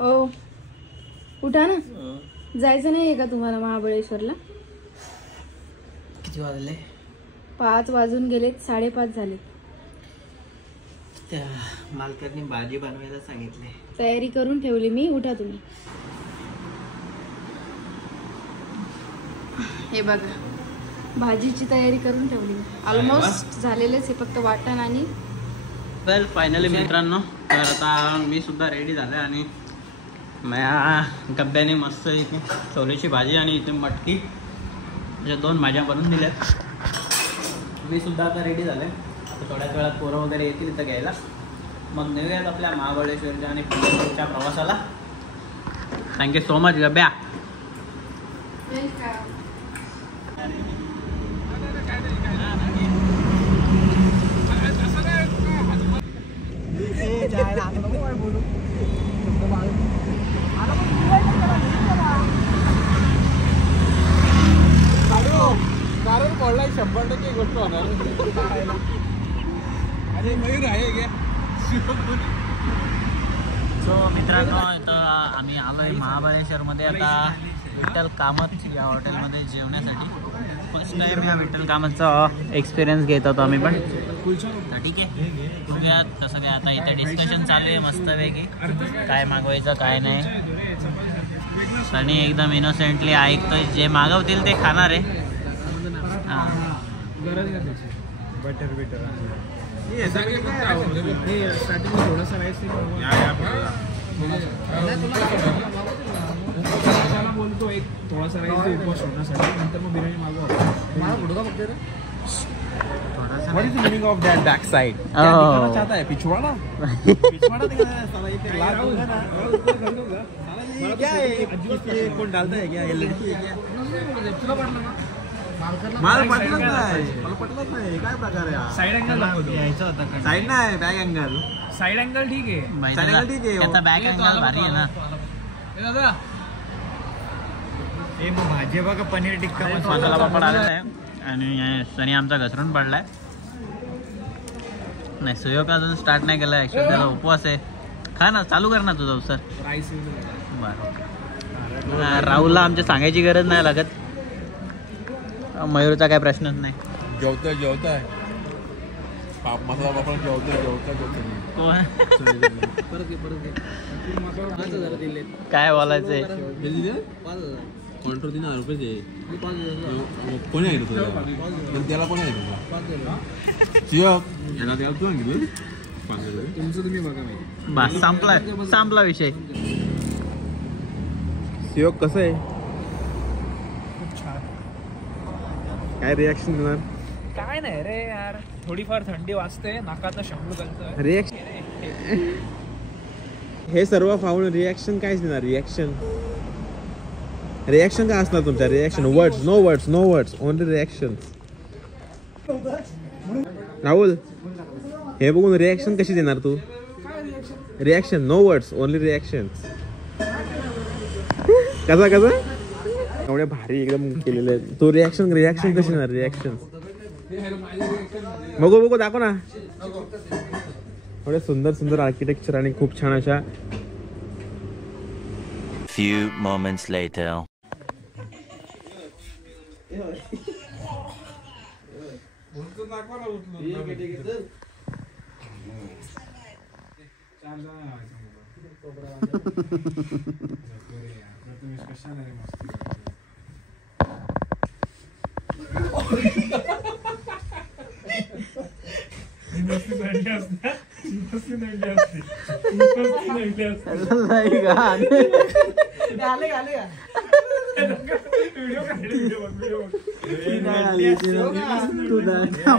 ओ उठा ना. जायचं नाहीये का तुम्हाला महाबळेश्वरला? किती वाजले? 5 वाजून गेलेत, 5:30 झाले. त्या मालकांनी भाजी बनवायला सांगितले. तयारी करून ठेवली मी. उठा तुम्ही. हे बघा भाजीची तयारी करून ठेवली. ऑलमोस्ट झालेलेच आहे, फक्त वाटण आणि तर फायनली मित्रांनो, तर आता मी सुद्धा रेडी झाले आणि माझ्या गब्ब्याने मस्त इथे चवलीची भाजी आणि इथे मटकी अशा 2 भाज्या बनवून दिल्यात. मी सुद्धा आता रेडी झाले. थोड्याच वेळात पोरं वगैरे येतील इथं घ्यायला. मग निघूयात आपल्या महाबळेश्वरच्या आणि पंढरपूरच्या प्रवासाला. Thank you so much Gabya. कारण पडला 100% गोष्ट होणार. अरे मयूर आहे का? सो मित्रांनो, इथं आम्ही आलो आहे महाबळेश्वरमध्ये. आता विठ्ठल कामत या हॉटेलमध्ये जेवण्यासाठी. फर्स्ट टाईम या विठ्ठल कामतचा एक्सपिरियन्स घेत होतो आम्ही पण. तर ठीक आहे, बघूयात कसं काय. आता इथे डिस्कशन चालू आहे मस्तपैकी, काय मागवायचं काय नाही. आणि एकदम इनोसेंटली ऐकतोय, जे मागवतील ते खाणार आहे. हां बटर स्टार्टिंग में थोड़ा सा राइस बोलतो एक थोडासा राईस उपवास होण्यासाठी. नंतर मग biryani मागवा. What is the meaning of that back side? दिखाना चाहता है पिछवाड़ा. पिछवाड़ा दिखाना है साला. ये लाल होगा ना. ये क्या है? ये कौन डालता है क्या? ये लड़की है क्या? मला पटलंच नाही. काय प्रकार आहे? साइड अँगल यायचा होता. साइड नाही, बॅक अँगल. साइड अँगल ठीक आहे. साइड अँगल ठीक आहे. आता बॅक अँगल भारी आहे ना. दादा हे भाजी बघा, पनीर टिक्का मसाला पापड आलेला आहे आणि सनी आमचा घसरून पडलाय. नाही, सुयोग अजून स्टार्ट नाही केला. ॲक्च्युअली त्याला उपवास आहे. खा ना, चालू कर ना तुझा सर. राईस बरं, राहुलला आमच्या सांगायची गरज नाही लागत. मयूरचा काय प्रश्नच नाही. जेवताय मसाला पापड जेवताय. काय बोलायचंय? कॉन्ट्रो 3,000 रुपये. कोणी आहे तुझा? त्याला कोणी आहे तुझा? याला द्याल तू सांगितलं. तुमचं तुम्ही बघा. बस संपला विषय. शिवक कसं आहे? काय रिॲक्शन देणार? काय नाही रे यार, थोडीफार थंडी वाजते, नाकाचा शंभू घालतोय. रिॲक्शन हे सर्व पाहून रिॲक्शन कायच देणार? रिॲक्शन काय असणार तुमच्या? Reaction no words only reaction. Rahul, हे बघून रिॲक्शन कशी देणार तू? Reaction no words only reaction. कसा एवढे भारी एकदम केलेले. तो रिॲक्शन कशी देणार? रिॲक्शन बघू दाखव ना. एवढे सुंदर आर्किटेक्चर आणि खूप छान अशा. Few moments later.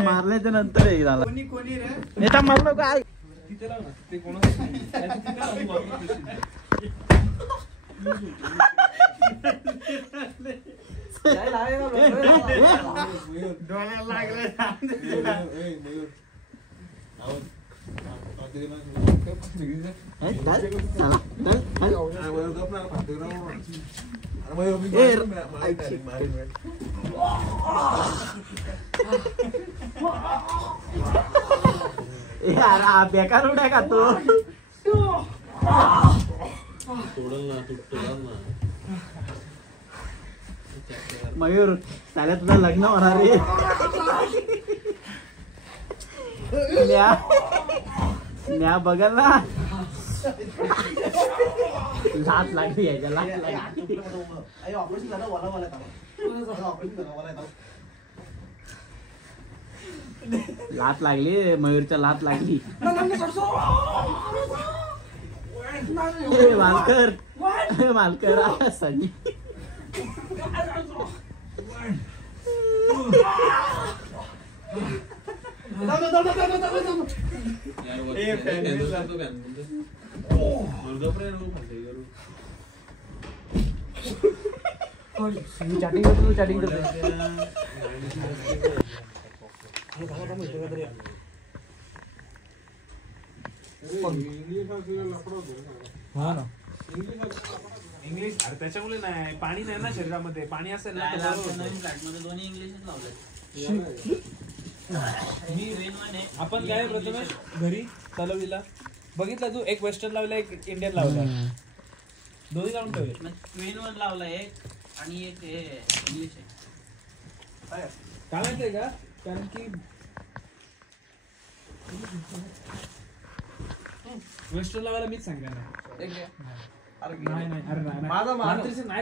मारल्याच्या नंतर मारलं काय? यार बेकार उड्या का तू? मयूर साल्या तुझं लग्न होणार रे. न्या बघल ना लाच लागली यायच्या लाच लागली. लात लागली मयूरच्या लात लागली. मालकर मालकर सनी चॅटिंग करतो चॅटिंग करतो. हा ना इंग्लिश. अरे त्याच्यामुळे नाही, पाणी नाही ना शरीरामध्ये. पाणी असेल ना फ्लॅटमध्ये दोन्ही इंग्लिशच लावले. आपण काय प्रथमेश घरी चालवलीला बघितलं तू, एक वेस्टर्न लावला एक इंडियन लावला, दोन्ही लावून ठेवले. ट्वेन वर लावला एक आणि एक इंग्लिश आहे. काय माहितीये का, कारण की वेस्टर्न लावायला मीच सांगितलं नाही. नाही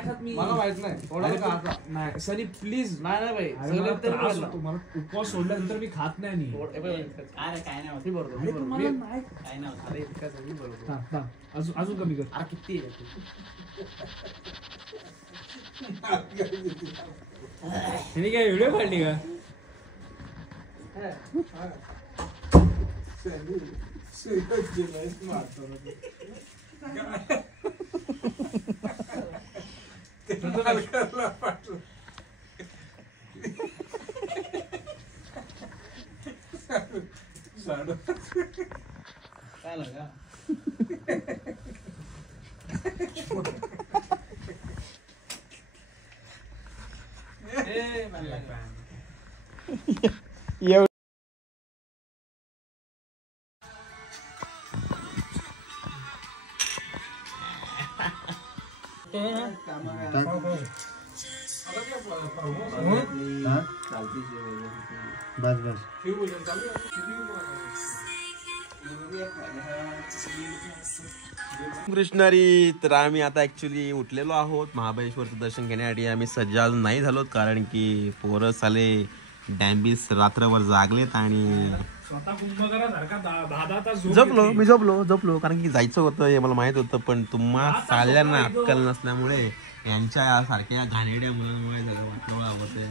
खात मी, मला माहित नाही. सनी प्लीज. नाही भाई, तुम्हाला उपवास सोडल्यानंतर मी खात नाही. काय नाही अजून कमी कर. किती हिने काय व्हिडिओ काढली का? काय लगा कृष्णारी. तर आम्ही आता ऍक्च्युली उठलेलो आहोत. महाबळेश्वरचं दर्शन घेण्यासाठी आम्ही सज्ज अजून नाही झालोत, कारण की पोरं साले डॅम्बिस रात्रभर जागलेत आणि झोपलो कारण की जायचं होतं हे मला माहित होतं, पण तुम्हा साल्यांना अक्कल नसल्यामुळे यांच्या सारख्या घाणेरड्या मुलांमुळे जरा वाटलं आवडते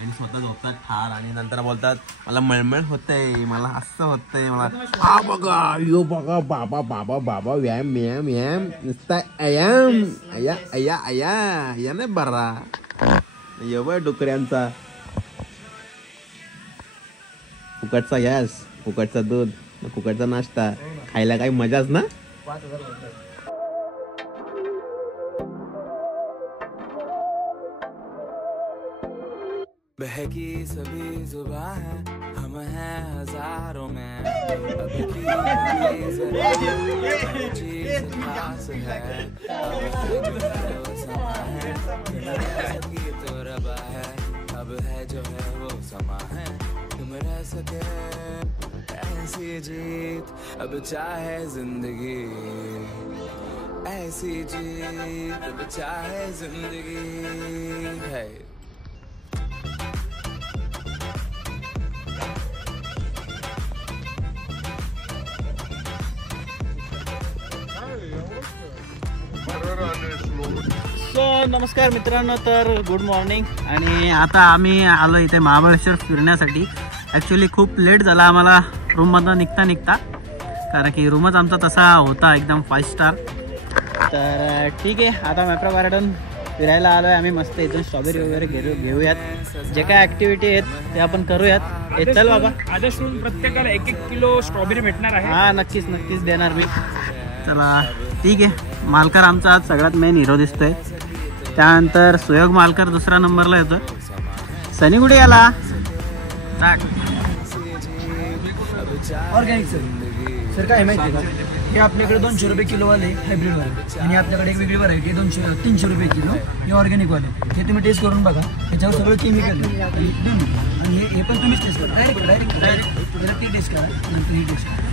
आणि स्वतः झोपतात ठार आणि नंतर बोलतात मला मळमळ होतंय, मला असं होतंय, मला हा बघा यो बघा बाबा बाबा बाबा व्यायाम व्यायाम व्यायाम नुसता अयाम अया अया अया या नाही बरा येव डुकऱ्यांचा. फुकटचा गॅस, फुकटचा दूध, फुकटचा नाश्ता, खायला काही मजाच ना. बहकी सभी जुबां है, हम हैं हजारों में, अब की चीज खास है, वो समा है, की तो रबा है, अब है जो है वो समा है, तुम रह सके ऐसी जीत, अब चाहे जिंदगी ऐसी जीत, अब चाहे जिंदगी है. सो नमस्कार मित्रांनो, तर गुड मॉर्निंग. आणि आता आम्ही आलो इथे महाबळेश्वर फिरण्यासाठी. ॲक्च्युली खूप लेट झाला आम्हाला रूममधून निघता, कारण की रूमच आमचा तसा होता एकदम 5 स्टार. तर ठीक आहे, आता मॅप्रो गार्डन फिरायला आलो आहे आम्ही. मस्त इथून स्ट्रॉबेरी वगैरे घेऊयात, जे काय ॲक्टिव्हिटी आहेत ते आपण करूयात. चल बाबा, आजपासून प्रत्येकाला 1-1 किलो स्ट्रॉबेरी भेटणार आहे. हां नक्कीच देणार मी. चला ठीक आहे. मालकर आमचा आज सगळ्यात मेन हिरो दिसतोय. त्यानंतर सुयोग मालकर दुसरा नंबरला येतो. सनी कुठे गेला? ऑर्गॅनिक सर काय माहिती आहे का, हे आपल्याकडे 200 रुपये किलोवाले हायब्रिड वाले आणि आपल्याकडे एक वेगळी व्हरायटी 300 रुपये किलो हे ऑर्गॅनिक वाले. हे तुम्ही टेस्ट करून बघा, त्याच्यावर सगळं केमिकल आहे आणि हे पण तुम्हीच टेस्ट करा. डायरेक्ट ती टेस्ट करा, नंतर ही टेस्ट करा.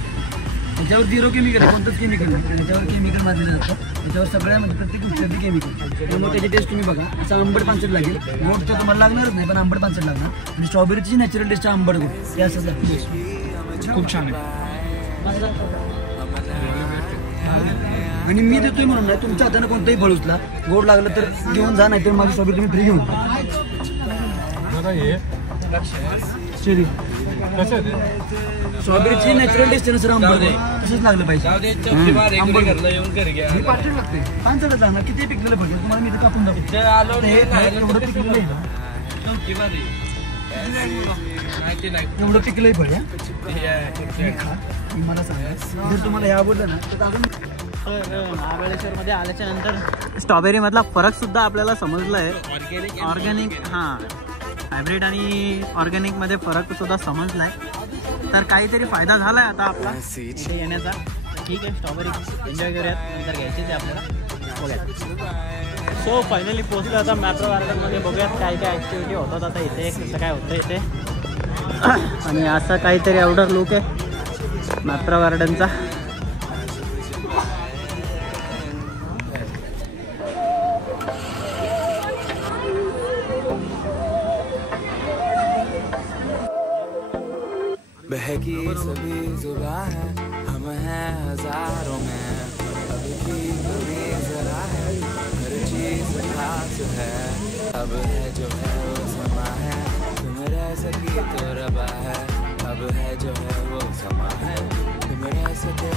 त्याच्यावर 0 केमिकल आहे, कोणतंच केमिकल नाही. त्याच्यावर केमिकल मारलेलं जातं. त्याच्यावर सगळ्यामध्ये प्रत्येक गोष्टीवरती केमिकल. त्यामुळे त्याची टेस्ट तुम्ही बघा. असं आंबट पांचट लागेल. गोड तर तुम्हाला लागणारच नाही, पण आंबट पांचट लागणार. आणि स्ट्रॉबेरीची नॅचरल टेस्ट आंबट गोड ते असं लागतं. खूप छान आहे. आणि मी देतोय म्हणून नाही, तुमच्या हाताने कोणतंही फळ उचला, गोड लागलं तर घेऊन जा, नाही तर माझी स्ट्रॉबेरी तुम्ही फ्री घेऊन चेरी. स्ट्रॉबेरीची नॅचरल टेस्ट सर आंबट तसंच लागलं पाहिजे. मी पाठवून लागते 5 लागणार. किती पिकलेलं पाहिजे तुम्हाला मी इथं कापून दाखवतो. एवढं पिकलेलं आहे एवढं पिकलंही फळ मला सांगा. जर तुम्हाला हे आवडलं ना तर अजून. महाबळेश्वरमध्ये आल्याच्या नंतर स्ट्रॉबेरी मधला फरक सुद्धा आपल्याला समजला आहे. ऑर्गॅनिक हायब्रिड आणि ऑर्गॅनिक मध्ये फरक सुद्धा समजलाय. तर काहीतरी फायदा झालाय आता आपला इथे येण्याचा. ठीक आहे, स्ट्रॉबेरी एन्जॉय करूयात, नंतर घ्यायची ते आपल्याला बघूयात. सो फायनली पोहोचलो आता मॅप्रो गार्डनमध्ये. बघूयात काय काय ॲक्टिव्हिटी होतात आता इथे, कसं काय होतं इथे. आणि असा काहीतरी आउटर लुक आहे मॅप्रो गार्डनचा. बहकी सभी जुबान है, हम हैं हजारों में. अब की कभी जरा है, हर चीज खास है. अब है जो है वो समा है, तुम रह सकी तो रबा है. अब है जो है वो समा है, तुम रह सके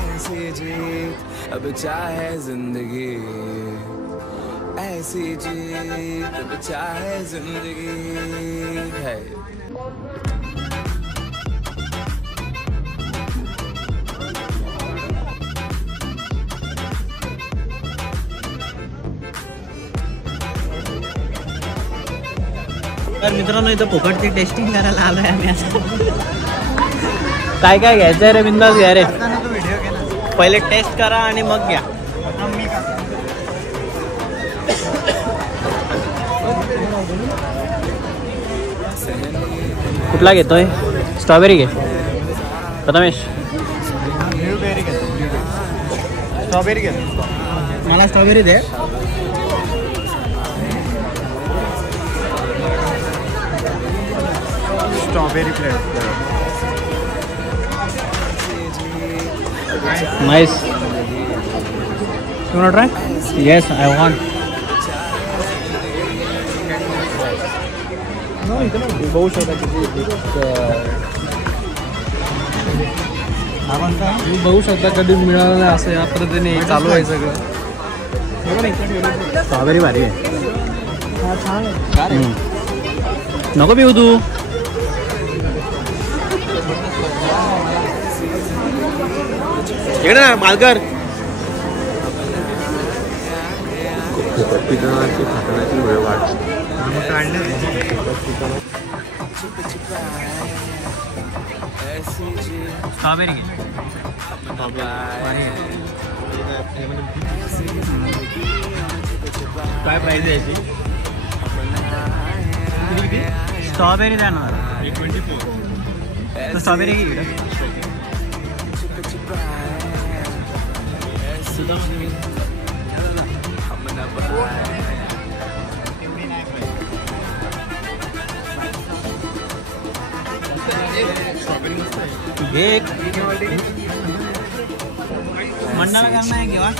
ऐसी जीत. अब चाहे जिंदगी ऐसी जीत, अब चाहे जिंदगी है. तर मित्रांनो इथं फुकटची टेस्टिंग करायला आलोय आम्ही. असं काय काय घ्यायचं आहे रे? बिंदास घ्या रे. पहिले टेस्ट करा आणि मग घ्या. कुठला घेतोय? स्ट्रॉबेरी घे प्रथमेश. स्ट्रॉबेरी घे. मला strawberry they. Strawberry flavour. Nice. You wanna try? Yes, I want. बघू शकता किती बघू शकता कधी मिळालं नाही असं या पद्धतीने चालू आहे सगळं. स्ट्रॉबेरी भारी आहे. नको पिऊ तू. इकडे ना मालकर. पिकाची फाकण्याची वेळ वाढ. स्ट्रॉबेरी घे. काय प्राईस आहे याची? स्ट्रॉबेरी द्या ना. 24. स्ट्रॉबेरी घे इकडं. एक मंडाला करना है घेवा.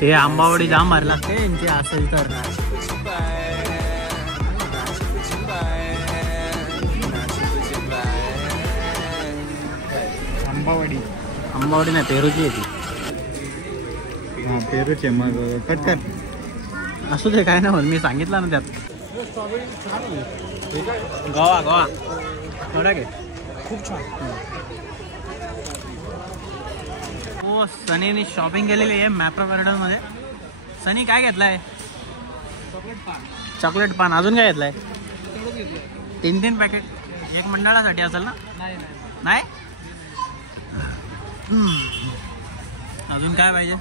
हे आंबावडी जाम मारला लागते यांची असेल तर. आंबावडी नाही पेरूची येते. हां पेरूची. मग कट कर. असू दे काय नाही, मी सांगितलं ना त्यात. गोवा गोवा थोडा घे. खूप छान. हो, सनीने शॉपिंग केलेली आहे मॅप्रो गार्डनमध्ये. सनी काय घेतलाय? चॉकलेट पान. अजून काय घेतलंय? 3 पॅकेट. एक मंडळासाठी असेल ना? नाही. अजून काय पाहिजे?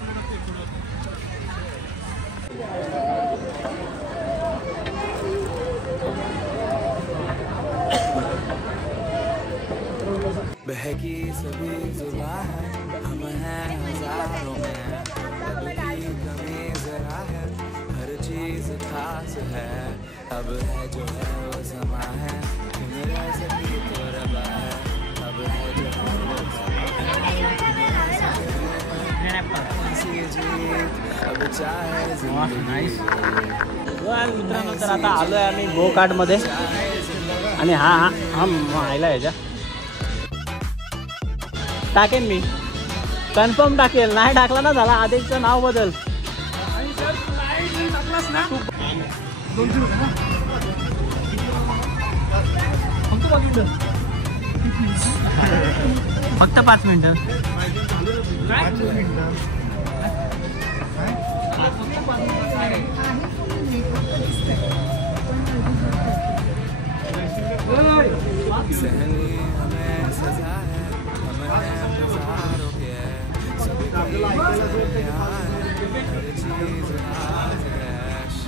बहकी सभी जुबान है, हम हैं हजारों में. अब की कमी जरा है, हर चीज खास है. अब है जो है वो समा है, तुम रह सकी तो रबा है. अब है जो है वो समा है, ऐसी जीत अब चाहे जिंदगी. मित्रांनो, तर आता आलोय आम्ही गो कार्ट मध्ये आणि हा आयला ह्याच्या टाकेन मी. कन्फर्म टाकेल. नाही टाकला ना झाला आदेशचं नाव बदल. फक्त 5 मिनिटं. सहनी हमें सजा है, हम हैं हजारों के. सभी हर चीज खास है.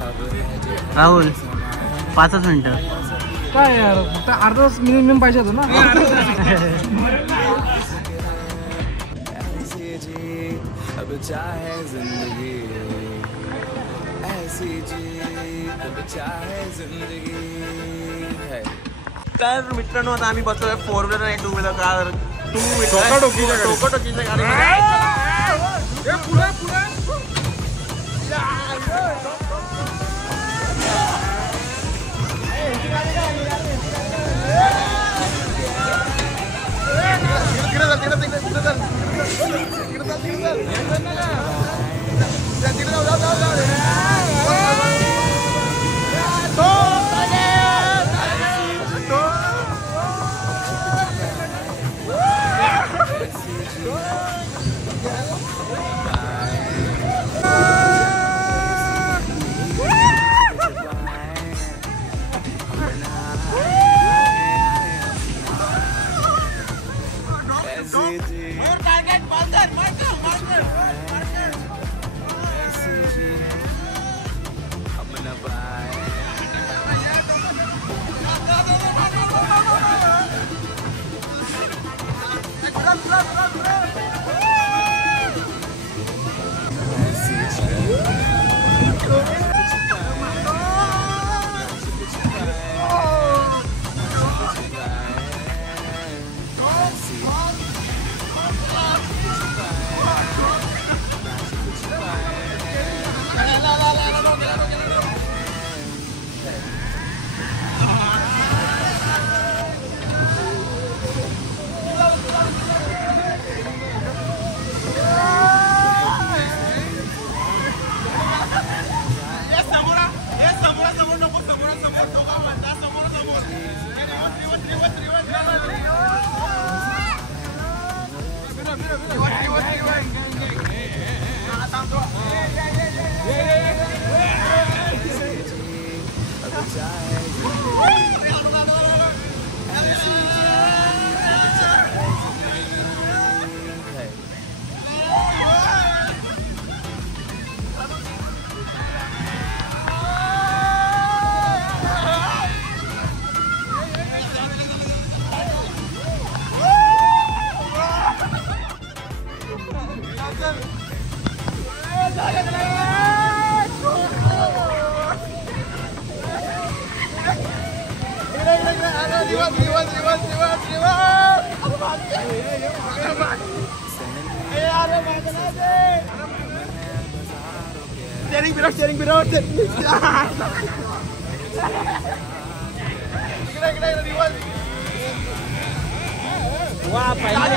अब है जो है राहुल 5 मिनिटं. काय यार, फक्त अर्धा तास मिनिमम पाहिजे होतं ना. ऐसी जीत अब चाहे जिंदगी, ऐसी जीत अब चाहे जिंदगी है. तर मित्रांनो, आता आम्ही बसलोय 4 व्हीलर आणि 2 व्हीलर कार. टोकाटोकीच्या गाडीमध्ये.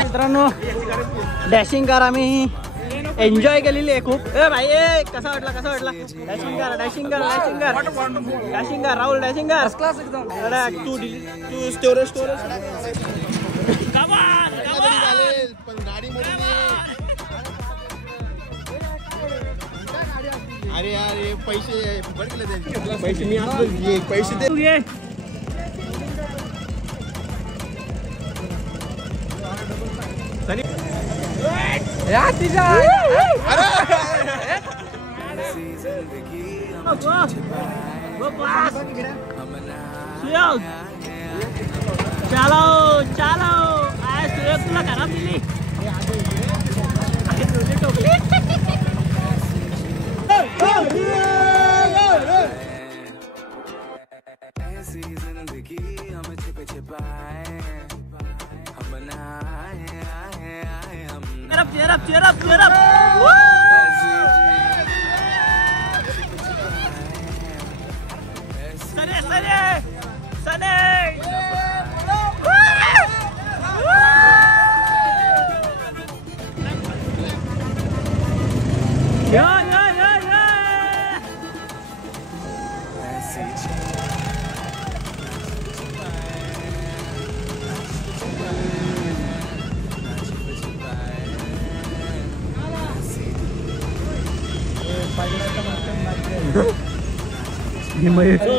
मित्रांनो, डॅशिंग कार आम्ही एन्जॉय केलेली आहे खूप. ए भाई, ए कसा वाटला? Dashing car Rahul, dashing car तू स्टोरेज अरे यार हे पैसे फुकट गेले त्याचे. पैसे मी असतो पैसे दे. चलो चलो सुयोग तुला खराब दिली. ऐसी जिंदगी हम छिपे छिपाए हम बनाए हम cheer up. Sunny.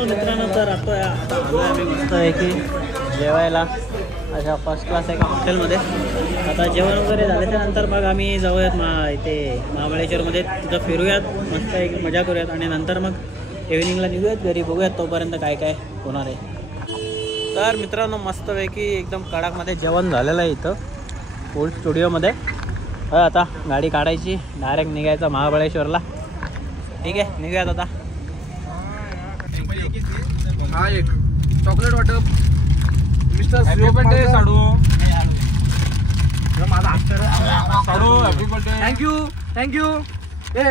मित्रांनो तर आता आम्ही मस्त आहे की जेवायला अशा फर्स्ट क्लास एका हॉटेलमध्ये. आता जेवण वगैरे झाल्याच्यानंतर मग आम्ही जाऊयात इथे महाबळेश्वरमध्ये, तिथं फिरूयात, मस्त एक मजा करूयात आणि नंतर मग इव्हिनिंगला निघूयात घरी. बघूयात तोपर्यंत काय काय होणार आहे. तर मित्रांनो मस्तपैकी एकदम कडाकमध्ये जेवण झालेलं आहे इथं ओल्ड स्टुडिओमध्ये. आता गाडी काढायची, डायरेक्ट निघायचं महाबळेश्वरला. ठीक आहे, निघूयात आता. हा एक चॉकलेट वाटप मिस्टर हॅपी बर्थडे साडू. माझा साडू हॅपी बर्थडे. थँक्यू. हे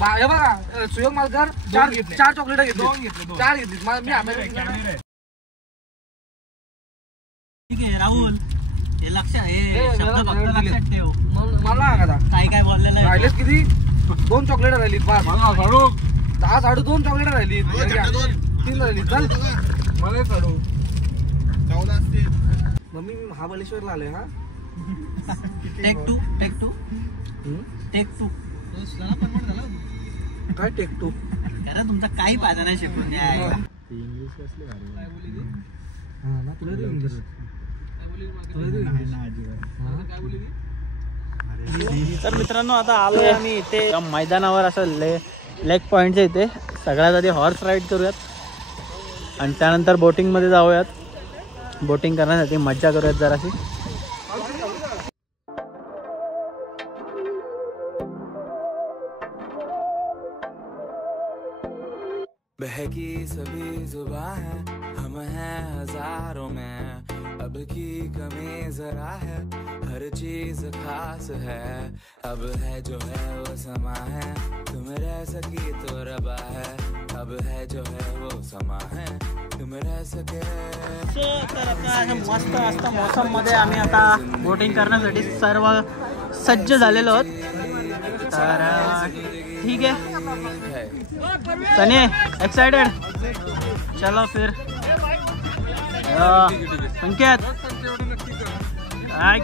बघा सुयोग मालकर चार चॉकलेट घेतले. 4 घेतली. मी ठीक आहे राहुल, हे लक्षात लक्षात ठेव. मला काय बोललेलं आहे. राहिलेच किती? 2 चॉकलेट राहिली. साडू 10 साडू 2 चॉकलेट राहिली. 3 राहिली. चल मला साडू 14 असतील. मम्मी मी महाबळेश्वरला आलोय. हा टेक टू काय टेक 2? कारण तुमचा काही फायदा नाही शिकून यायला. तर मित्रांनो आता आलोय आम्ही इथे मैदानावर, असं लेग पॉईंटच्या इथे. सगळ्यात आधी हॉर्स राईड करूयात आणि त्यानंतर बोटिंगमध्ये जाऊयात. बोटिंग करण्यासाठी मज्जा करूयात जराशी. बहकी सभी जुबां है हम हैं हजारों में, अब की कमी जरा है, हर चीज खास है, अब है जो है वो समा है, तुम रह सकी तो रबा है, अब है जो है वो समा है, तुम रह सके. तर आता मस्त असतं मौसम मध्ये आम्ही आता बोटिंग करण्यासाठी सर्व सज्ज झालेलो आहोत. तर ठीक आहे सनी, एक्साइटेड? चलो फिर. संकेत हाय.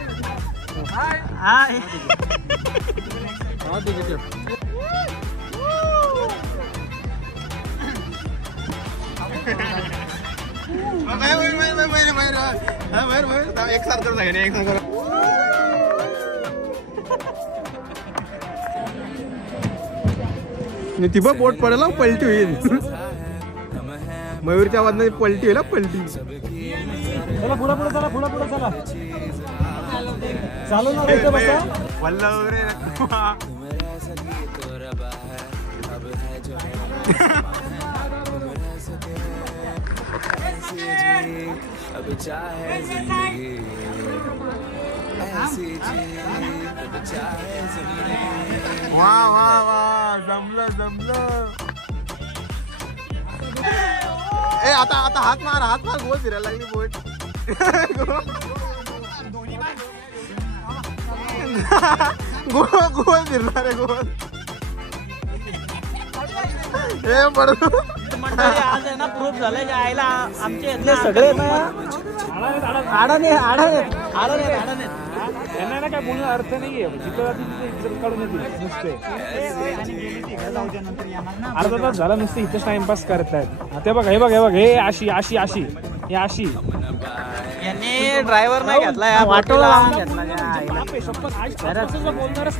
एक सारखं जागे एक सारखं. ती बघ बोट पडेल पलटी होईल. मयूरच्या आवाज पलटी होईल. पलटी चालू ना वल्ल वगैरे. अब चाहे जिंदगी ऐसी जी, अब चाहे जिंदगी. वाह वाह वाह, जमलं. ए आता हात मार गोल फिरायला लागली बोट. गोल फिरणार आहे गोल. हे पडू मंडळी आज आहे ना प्रूफ झालंय की आईला आमचे इथले सगळे त्यांना ना काय बोलणं अर्थ नाहीये जिथं जातील तिथे इज्जत काढून येतील नुसते अर्धा तास झाला नुसते इथेच टाइमपास करतायत ते बघ हे बघ हे बघ हे अशी अशी अशी हे अशी यांनी ड्रायव्हर नाही घेतला या वाटोला लावून घेतला बोलणारच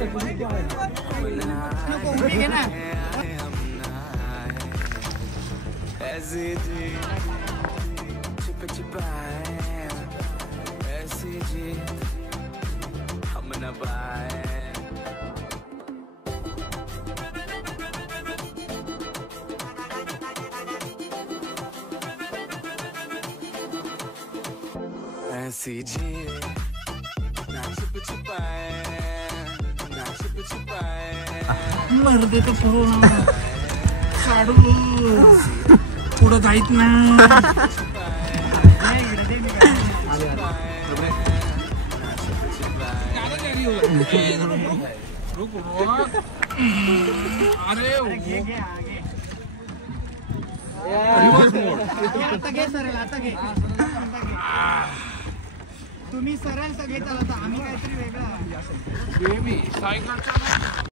ऐसी जी ना छुप छुपाए ना छुप छुपाए मर्द तर काढू पुढं जायत ना तुम्ही सरळ सगळे चालता आम्ही काहीतरी वेगळं सायकलचा